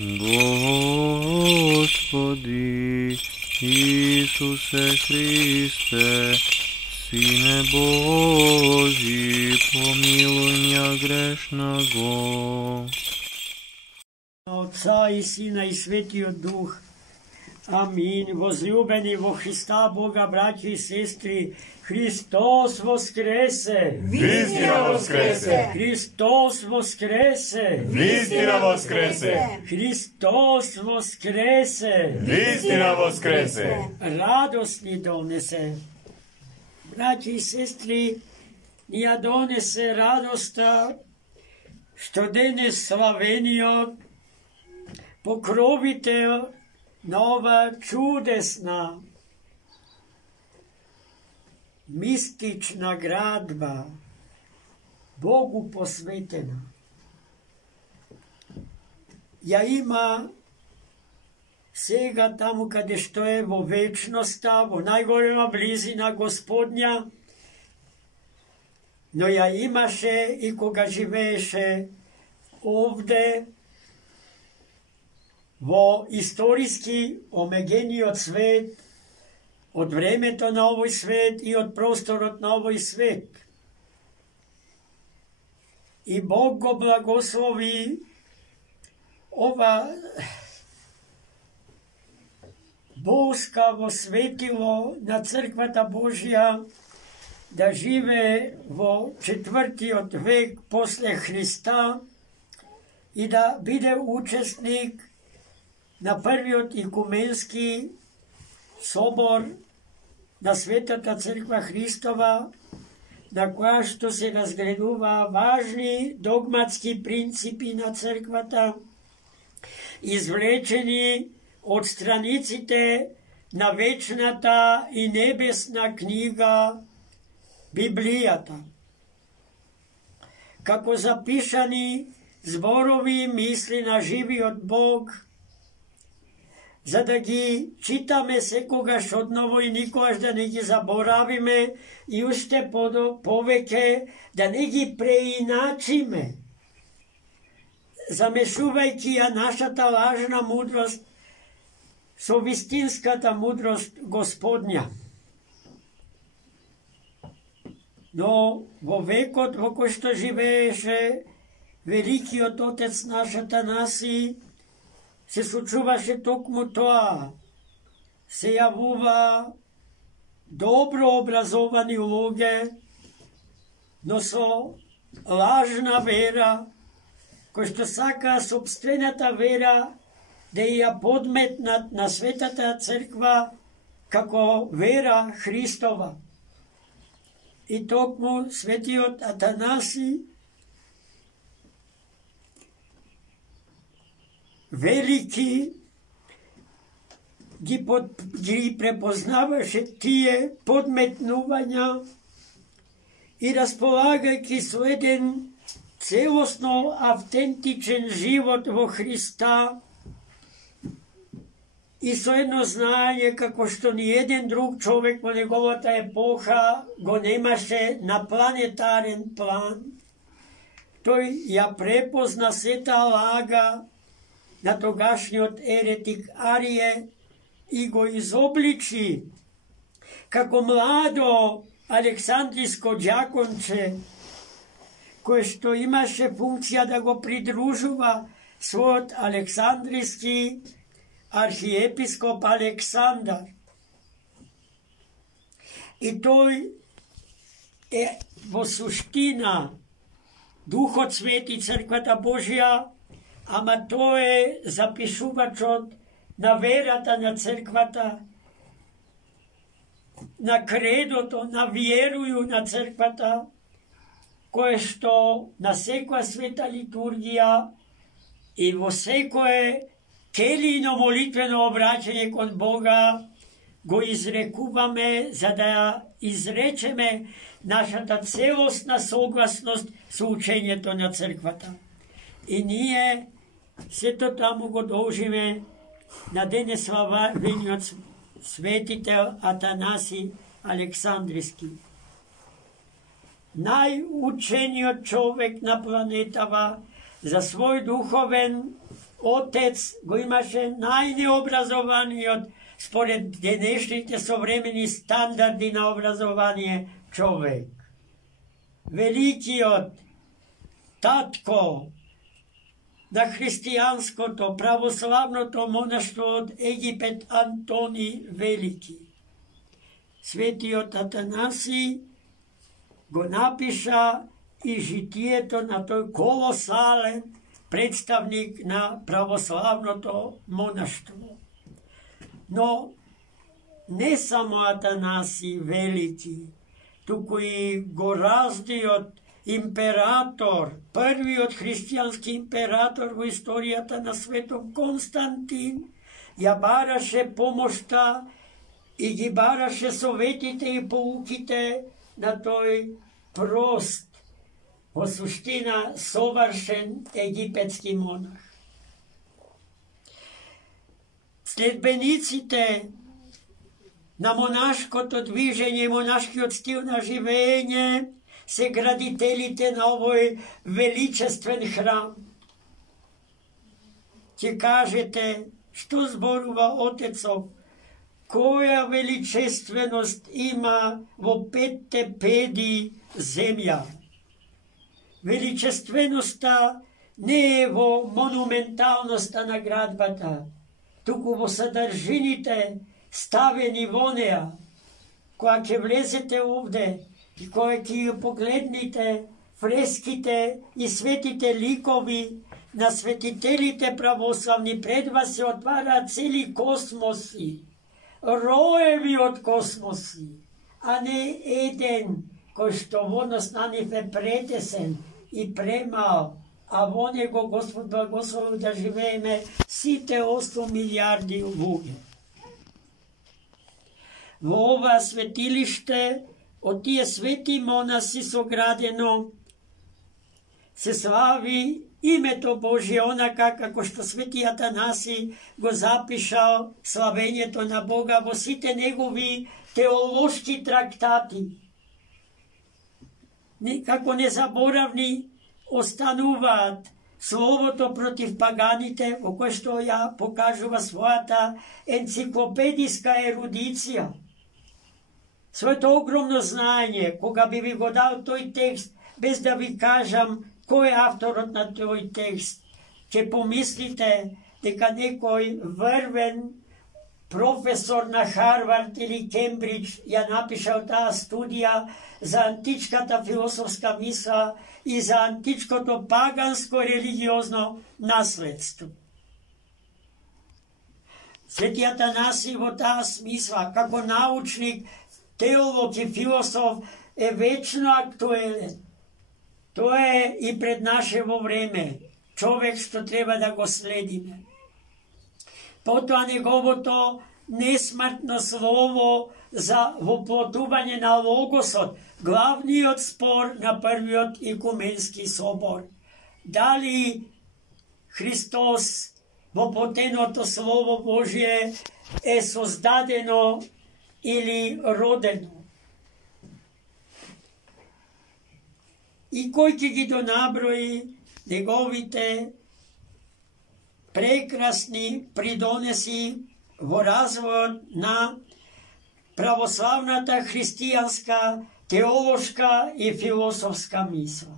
Господи Ісусе Христе, Сине Божий, помилуй меня грешного. Отца и Сина и Светиот Дух. Аминь. Возлюбени во Христа Бога, братья и сестры, Христос воскресе! Вистина воскресе! Христос воскресе! Вистина воскресе! Христос воскресе! Вистина воскресе! Радост ни донесе. Братья и сестры, ни донесе радоста, što денес славениот покровител на ова чудесна, мистична градба, Богу посветена. Ја има сега таму каде што е во вечноста, во најголема близина Господња, но ја имаше и кога живееше овде, во историски омегениот свет, од времето на овој свет и од просторот на овој свет. И Бог го благослови ова Божкаво светило на Црквата Божја да живее во 4. век после Христа и да биде учесник на првиот екуменски собор на Светата Црква Христова, на која што се разгледува важни догматски принципи на Црквата, извлечени од страниците на вечната и небесна книга Библијата. Како запишани зборови и мисли на живиот Бог, за да ги читаме секогаш одново и никогаш да не ги заборавиме и уште повеќе да не ги преиначиме, замешувајќи ја нашата лажна мудрост со вистинската мудрост Господња. Но во векот во кој што живееше великиот отец наш Атанаси, се случуваше токму тоа. Се јавува добро образовани луѓе, но со лажна вера, кој што сака сопствената вера да ја подметнат на Светата Црква како вера Христова. И токму светиот Атанаси велики ги препознаваше тие подметнувања и располагајќи со еден целосно автентичен живот во Христа и со едно знаење како што ни еден друг човек во неговата епоха го немаше на планетарен план, тој ја препозна сета лага на тогашниот еретик Арие и го изобличи како младо александриско џаконче, кое што имаше функција да го придружува својот александриски архиепископ Александар. И тој е во суштина Духот Свети Црквата Божја, ама тој е запишувачот на верата на Црквата, на кредото, на вјерују на Црквата, кое што на секоја света литургија и во секое келино молитвено обраќање кон Бога го изрекуваме за да изречеме нашата целосна согласност со учењето на Црквата. И ние сето таму го должиме на денеславениот светител Атанаси Александриски. Најучениот човек на планетава за свој духовен Otec go imаше najneobrazovaniji според днешните съвременни стандарди на образование човек. Великият татко на християнското православното монаштво от Египет Антоний Велики. Светият Атанаси го напиша и житието на той колосален представник на православното монаштво. Но не само Атанаси Велики, туку и горазниот император, првиот християнски император во историјата на светот Константин, ја бараше помошта и ги бараше советите и поуките на тој прост, во суштина совршен египетски монах. Следбениците на монашкото движење, монашкиот стил на живење се градителите на овој величествен храм. Ќе кажете, што зборува Отецов, која величественост има во 5 педи земја. Величественоста не е во монументалноста на градбата, туку во содржините ставени во неа. Кога ќе влезете овде и кога ќе погледнете фреските и светите ликови на светителите православни, пред вас се отвараат цели космоси, роеви од космоси, а не еден кој што во однос на нив е претесен и премал, а во него Господ благослови да живееме сите 8 милиарди луѓе. Во ова светилиште од тие свети монаси соградено се слави името Божие, онака како што свети Атанаси го запишал славењето на Бога во сите негови теолошки трактати. Како незаборавни остануваат словото против паганите, во кое што ја покажува својата енциклопедиска ерудиција. Своето огромно знаење, кога би ви го дал тој текст, без да ви кажам кој е авторот на тој текст, ќе помислите дека некој врвен професор на Харвард или Кембридж ја напишал таа студија за античката философска мисла и за античкото паганско религиозно наследство. Свети Атанаси во таа смисла, како научник, теолог и философ, е вечно актуелен. Тоа е и пред нашево време, човек што треба да го следиме. Потоа неговото несмртно слово за воплотување на Логосот, главниот спор на првиот екуменски собор. Дали Христос, воплотеното Слово Божие, е создадено или родено? И кој ќе ги донаброи неговите прекрасни придонеси во развојот на православната христијанска теолошка и философска мисла.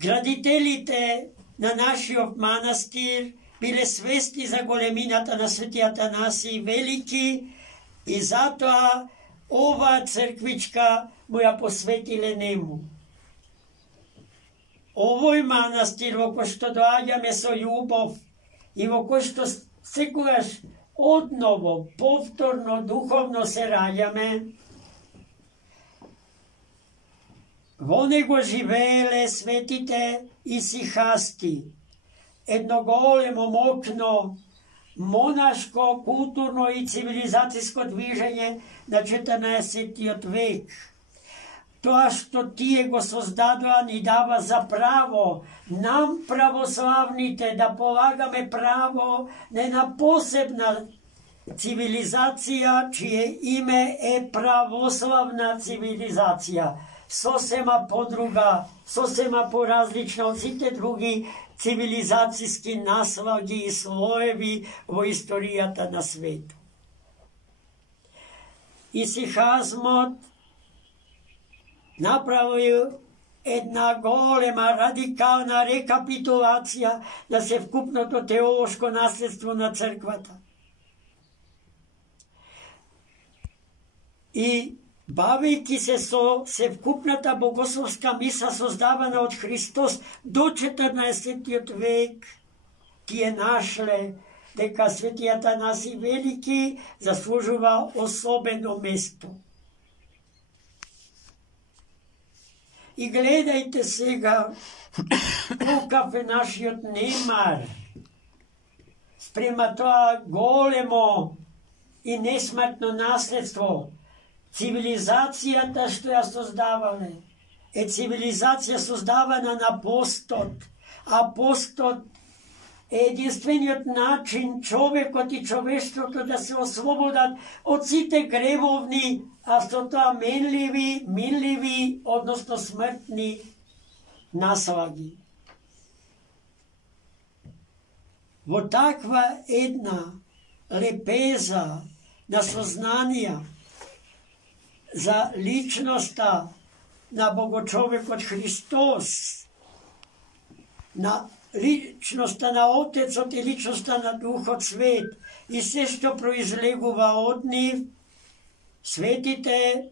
Градителите на нашиот манастир биле свесни за големината на свети Атанаси Велики и затоа оваа црквичка му ја посветиле нему. Овој манастир во кој што доаѓаме со љубов и во кој што секогаш одново, повторно, духовно се раѓаме, во него живееле светите исихасти, едно големо мокно монашко, културно и цивилизацијско движење на 14. век. Тоа што тие го создадоа ни дава за право нам православните да полагаме право на една посебна цивилизација, чие име е православна цивилизација. sosema podruga, sosema porazlična od site drugi civilizacijski naslagi i slojevi vo istorijata na svetu. Исихазмот направил една голема радикална рекапитулација на севкупното теолошко наследство на црквата. И бавејќи се со севкупната богословска миса создавана од Христос до 14 век, ги е нашле дека Свети Атанаси Велики заслужува особено место. И гледајте сега колкав е нашиот немар спрема тоа големо и несмртно наследство. Цивилизацијата што ја создавале е цивилизација создавана на постот, а постот е единствениот начин човекот и човештвото да се ослободат од сите гревовни, а со тоа минливи, односно смртни наслаги. Во таква една лепеза на сознанија за личноста на Богочовекот Христос, на личноста на Отецот и личноста на Духот Свет и се што произлегува од нив, светите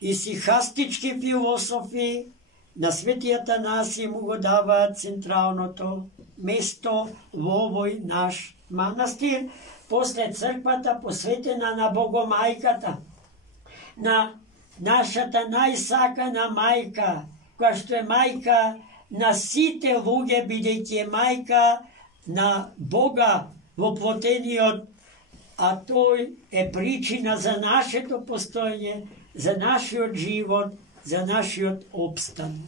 исихастички философи на Свети Атанаси му го даваат централното место во овој наш манастир, после црквата посветена на Богомајката, на нашата најсакана мајка, која што е мајка на сите луѓе, бидејќи е мајка на Бога воплотениот, а тој е причина за нашето постоење, за нашиот живот, за нашиот опстан.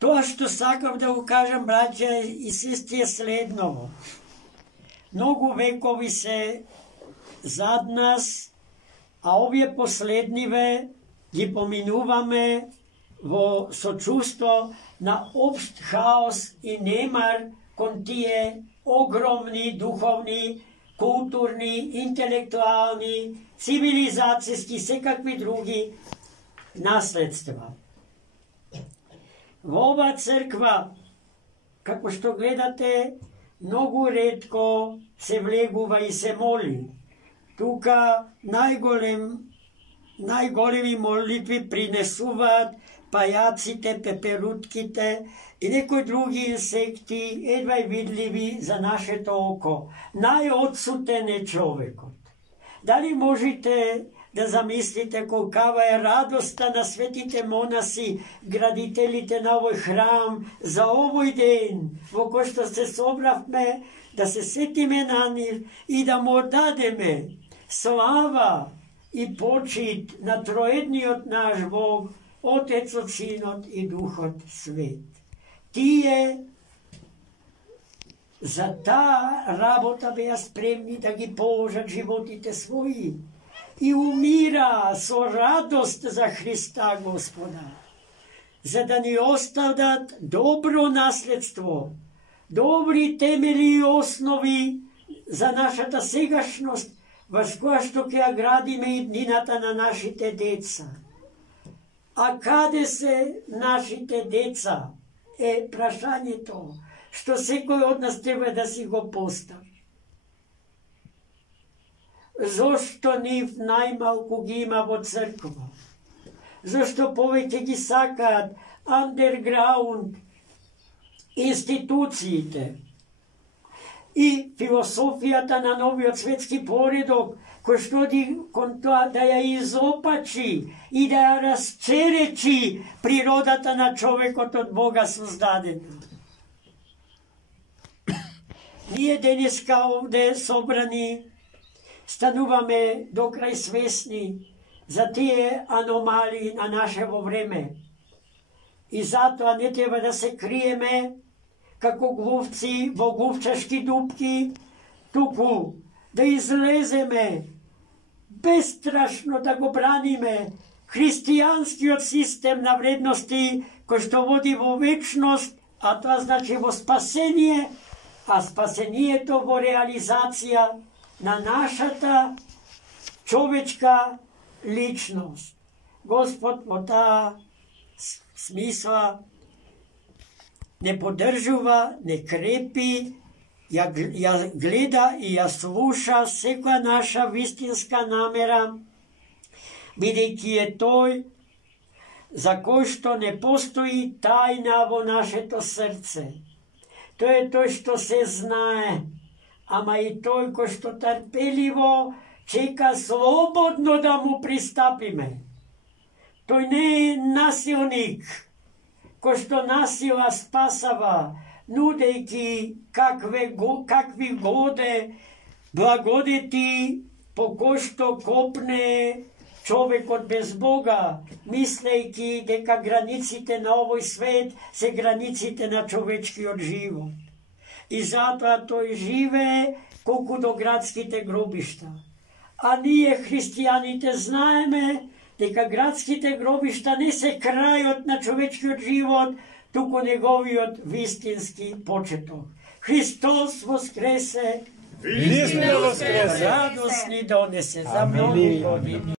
Тоа што сакав да го кажам, браќа и сестри, е следново. Многу векови се зад нас, а овие последниве ги поминуваме во сочувство на општ хаос и немар кон тие огромни духовни, културни, интелектуални, цивилизацијски, секакви други наследства. Во оваа црква, како што гледате, многу ретко се влегува и се моли. Тука најголеми молитви принесуваат пајаците, пеперутките и некои други инсекти, едва и видливи за нашето око. Најотсутен е човекот. Дали можете да замислите колкава е радоста на светите монаси, градителите на овој храм, за овој ден, во кој што се собравме, да се сетиме на нив и да му дадеме слава и почит на троедниот наш Бог, Отецот, Синот и Духот Свет. Тие за таа работа беа спремни да ги положат животите своји и умира со радост за Христа Господа, за да ни остават добро наследство, добри темели и основи за нашата сегашност, врз која што ќе ја градиме и днината на нашите деца. А каде се нашите деца е прашањето што секој од нас треба да си го постави. Зошто нив најмалку ги има во црква? Зошто повеќе ги сакаат андерграунд институциите и философијата на новиот светски поредок, кој што кон тоа да ја изопачи и да ја расчеречи природата на човекот од Бога создадена. Ние денеска овде собрани стануваме докрај свесни за тие аномалии на нашево време. И затоа не треба да се криеме како глувци во глувчашки дупки, туку da izlezeme, bezstrašno da go branime, hristijanski od sistem na vrednosti ko što vodi vo večnost, a to znači vo spasenije, a spasenije to vo realizacija na našata čovečka ličnost. Gospod vo ta smisla ne podržava, ne krepi, ja gleda i ja sluša всяка naša vistinska namera, бидејќи je той, за кој што не постои тајна во нашето срце. Тој е тој што се знае, ама и тој кој што трпеливо чека слободно да му пристапиме. Тој не е насилник, кој што насила спасава, нудејќи какви годе благодети, по кој што копне човекот без Бога, мислејќи дека границите на овој свет се границите на човечкиот живот. И затоа тој живее колку до градските гробишта. А ние, христијаните, знаеме дека градските гробишта не се крајот на човечкиот живот, туку неговиот вистински почеток. Христос воскресе! Истина воскресе! Радосни донесе за многу години.